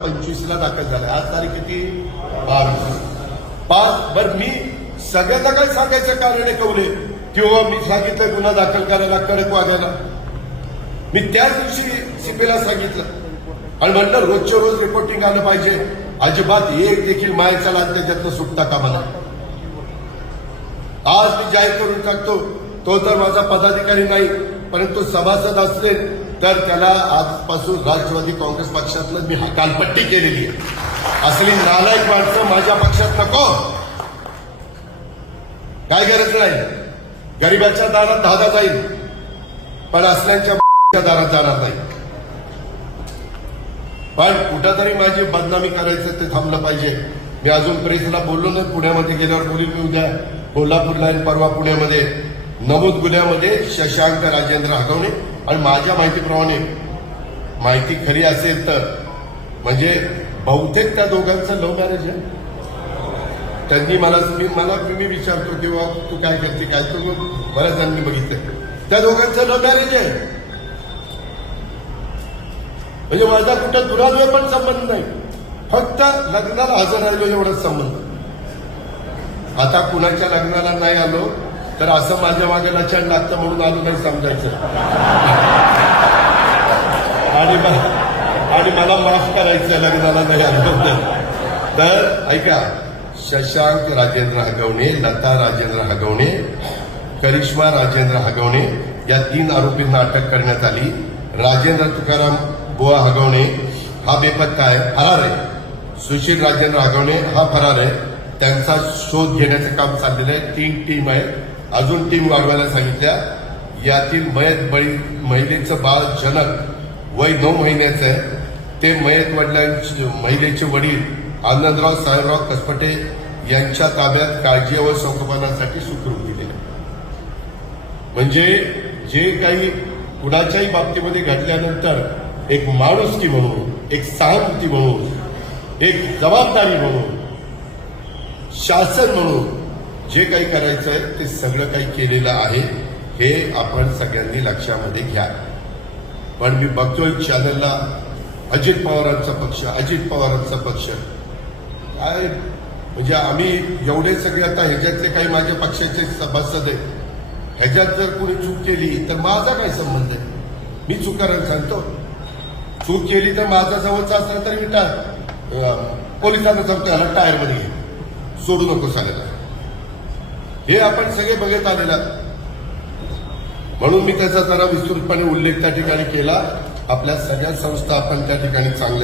25 दाखल झालाय. आज तारीख किती? 5. बरं मी सगळ्यांना काय सांगायचं कारण आहे कवले किंवा मी सांगितलं गुन्हा दाखल करायला, कडक वागायला. मी त्याच दिवशी सीपीला सांगितलं आणि म्हटलं रोजच्या रोज रिपोर्टिंग आलं पाहिजे. अजिबात एक देखील मायाचा लाग त्याच्यातलं सुटता कामा नये. आज मी जाहीर करून टाकतो, तो तर माझा पदाधिकारी नाही, परंतु सभासद असेल तर त्याला आजपासून राष्ट्रवादी काँग्रेस पक्षातलं मी हकालपट्टी केलेली आहे. असली नालायक माणसं माझ्या पक्षात नको. काय गरज नाही. गरिबाच्या दारात धागा जाईल, पण असल्यांच्या दारात जाणार नाही. पण कुठंतरी माझी बदनामी करायचं ते थांबलं पाहिजे. मी अजून प्रेसला बोललो ना, पुण्यामध्ये गेल्यावर बोलील मी उद्या कोल्हापूरला आणि परवा पुण्यामध्ये नमूद गुन्ह्यामध्ये शशांक राजेंद्र हगवणे. आणि माझ्या माहितीप्रमाणे माहिती खरी असेल तर म्हणजे बहुतेक त्या दोघांचं लव्ह मॅरेज आहे. त्यांनी मी विचारतो किंवा तू काय करते काय, तो बऱ्याच जणांनी बघितलं त्या दोघांचं लव्ह मॅरेज आहे. म्हणजे माझा कुठं दुराद्वय पण संबंध नाही, फक्त लग्नाला हजर राहिलो एवढाच संबंध. आता कुणाच्या लग्नाला नाही आलो तर असं माझ्या मागे लक्षण लागतं म्हणून आलो नाही समजायचं. आणि मला माफ करायचं लग्नाला नाही आलो तर. ऐका, शशांक राजेंद्र हगवणे, लता राजेंद्र हगवणे, करिश्मा राजेंद्र हगवणे या 3 आरोपींना अटक करण्यात आली. राजेंद्र तुकाराम बुवा हगवणे हा बेपत्ता आहे, फरार आहे. सुशील राजेंद्र हगवणे हा फरार आहे. त्यांचा शोध घेण्याचं काम चाललेलं आहे. 3 टीम आहे, अजून टीम वाढवायला सांगितल्या. यातील मयत महिलेचं बाळ जनक वय 9 महिन्याचं आहे. ते मयत महिलेचे वडील आनंदराव साहेबराव कसपटे यांच्या ताब्यात काळजी व संगोपनासाठी सुखरूप दिलेले. म्हणजे जे काही कुणाच्याही बाबतीमध्ये घडल्यानंतर एक माणुसकी म्हणून, एक सहानुभूती म्हणून, एक जबाबदारी म्हणून, शासन म्हणून जे काही करायचं आहे ते सगळं काही केलेलं आहे. हे आपण सगळ्यांनी लक्षामध्ये घ्या. पण मी बघतोय चॅनलला अजित पवारांचा पक्ष काय म्हणजे आम्ही एवढे सगळे आता ह्याच्यातले काही माझ्या पक्षाचे सभासद आहेत. ह्याच्यात जर कोणी चूक केली तर माझा काय संबंध आहे? मी चुकारायला सांगतो. चूक केली तर माझा जवळचा असला तरी मी पोलिसांना सांगतो ह्याला टायरमध्ये घे, सोडू नको चालेल. हे आपण सगळे बघत आलेला, म्हणून मी त्याचा जरा विस्तृतपणे उल्लेख त्या ठिकाणी केला. आपल्या सगळ्या संस्था आपण त्या ठिकाणी चांगल्या